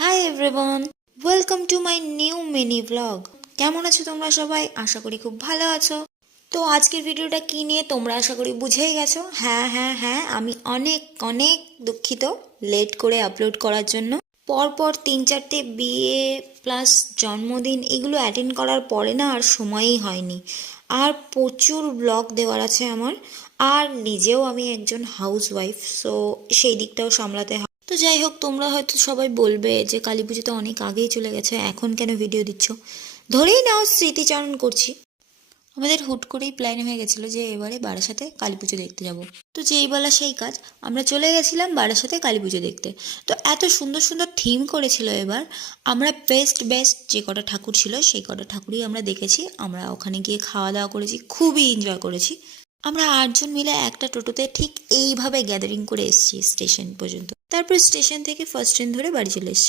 Hi everyone, welcome to my new mini blog. কেমন আছো তোমরা সবাই? আশা করি খুব ভালো আছো। তো আজকের ভিডিওটা কি নিয়ে তোমরা আশা করি বুঝেই গেছো। হ্যাঁ হ্যাঁ হ্যাঁ, আমি অনেক অনেক দুঃখিত লেট করে আপলোড করার জন্য। পরপর 3-4টে বিয়ে প্লাস জন্মদিন এগুলো অ্যাটেন্ড করার পরে না আর সময়ই হয়নি। আর প্রচুর ব্লগ দেওয়ার আছে আমার। আর নিজেও আমি একজন হাউস ওয়াইফ, সো সেই দিকটাও সামলাতে হয়। তো যাই হোক, তোমরা হয়তো সবাই বলবে যে কালী পুজো তো অনেক আগেই চলে গেছে, এখন কেন ভিডিও দিচ্ছ? ধরেই নাও স্মৃতিচারণ করছি। আমাদের হুট করেই প্ল্যান হয়ে গেছিলো যে এবারে বারাসাতে কালী পুজো দেখতে যাব। তো যেই বলা সেই কাজ, আমরা চলে গেছিলাম বারাসাতে কালী পুজো দেখতে। তো এত সুন্দর সুন্দর থিম করেছিল এবার। আমরা বেস্ট বেস্ট যে কটা ঠাকুর ছিল সেই কটা ঠাকুরই আমরা দেখেছি। আমরা ওখানে গিয়ে খাওয়া দাওয়া করেছি, খুবই এনজয় করেছি। আমরা 8জন মিলে একটা টোটোতে ঠিক এইভাবে গ্যাদারিং করে এসেছি স্টেশন পর্যন্ত। তারপর স্টেশন থেকে ফার্স্ট ট্রেন ধরে বাড়ি চলে এসেছি।